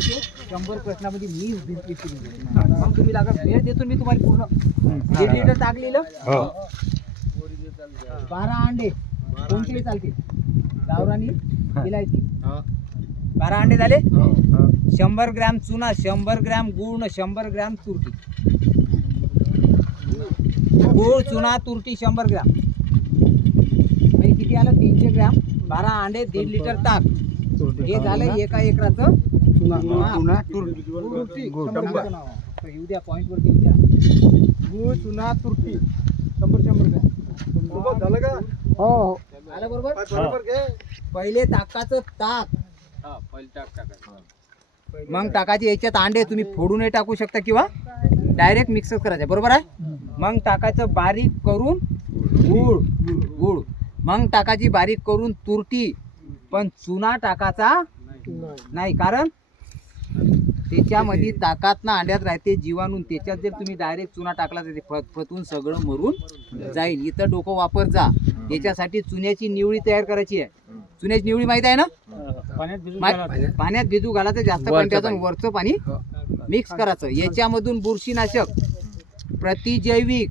100 प्रश्नामध्ये मी मग तुम्ही लागा वेळ देतो मी तुम्हाला पूर्ण 1.5 लिटर टाकलेलं 12 अंडे कोणतेही चालतील गावरानी इलायची 12 अंडे झाले 100 ग्रॅम चुना 100 ग्रॅम गुळ 100 ग्रॅम तुरटी गुळ चुना तुरटी 100 ग्रॅम म्हणजे किती आलं 300 ग्रॅम 12 अंडे 1.5 लिटर ताक हे झालं एका एकराचं चुना तुरटी येऊ द्या पॉईंट वरती येऊ द्या गुळ चुना तुरटी 100 ग्रॅम झालं का हो आलं बरोबर पहिले ताकाचं ताक मग टाकायचे याच्यात अंडे तुम्ही फोडूनही टाकू शकता किंवा डायरेक्ट मिक्स करायचे बरोबर आहे मग टाकायचं बारीक करून गुळ गुळ मग टाकायची बारीक करून तुरटी पण चुना टाकायचा नाही कारण त्याच्यामध्ये ताकात ना अंड्यात राहते जीवाणू त्याच्यात जर तुम्ही डायरेक्ट चुना टाकला तर ते फतून सगळं मरून जाईल इथं डोकं वापर जा याच्यासाठी चुन्याची निवळी तयार करायची आहे चुन्याची निवळी माहित आहे ना पाण्यात भिजू घालायचं जास्त पाणी त्यातून वरचं पाणी मिक्स करायचं याच्यामधून बुरशीनाशक प्रतिजैविक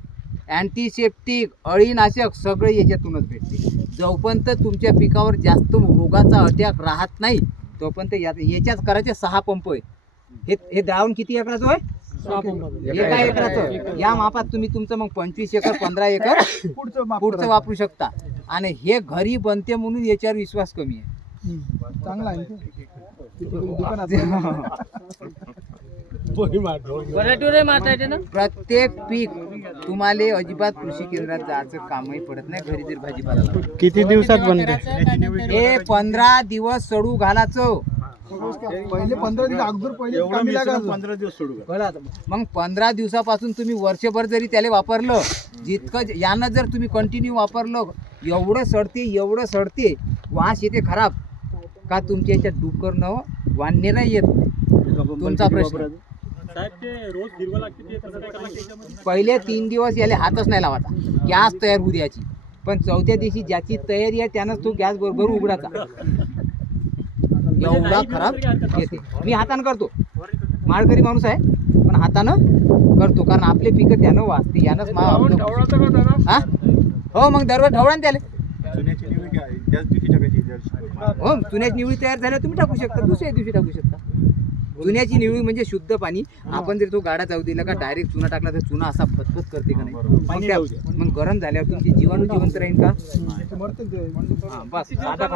अँटीसेप्टिक अळीनाशक सगळे याच्यातूनच भेटते जोपर्यंत तुमच्या पिकावर जास्त रोगाचा अटॅक राहत नाही तोपर्यंत याच्याच करायचे 6 पंप आहे हे द्रावण किती एकराचं आहे एका एकराचं या मापात तुम्ही तुमचं मग 25 एकर 15 एकर पुढचं वापरू शकता आणि हे घरी बनते म्हणून याच्यावर विश्वास कमी आहे चांगला आहे प्रत्येक पीक तुम्हाला अजिबात कृषी केंद्रात जायचं कामही पडत नाही घरी जर भाजीपाला किती दिवसात बनते हे 15 दिवस सडू घालायचं पहिले 15 दिवस अगोदर पहिले कमी लागायचं 15 दिवस सोडू मग 15 दिवसापासून तुम्ही वर्षभर जरी त्याला वापरलं जितकं यानं जर तुम्ही कंटिन्यू वापरलं एवढं सडते वास येते खराब का तुमच्या याच्यात डुक्कर न वाढणे नाही येत तुमचा प्रश्न पहिले 3 दिवस याला हातच नाही लावायचा गॅस तयार होऊ द्यायची पण 4थ्या दिवशी ज्याची तयारी आहे त्यानंच तो गॅस बरोबर उघडायचा एवढा खराब येते मी हातानं करतो माळकरी माणूस आहे पण हातानं करतो कारण आपले पिकं त्यानं वाचते यानंच हा हो मग दररोज ढवळान त्याला हो चुन्याची निवळी तयार झाल्यावर तुम्ही टाकू शकता दुसऱ्या दिवशी टाकू शकता चुन्याची निवळी म्हणजे शुद्ध पाणी आपण जर तो गाडा जाऊ दिला का डायरेक्ट चुना टाकला तर चुना असा फतफत करते का नाही मग गरम झाल्यावर तुमची जीवाणू जिवंत राहील का बस साधा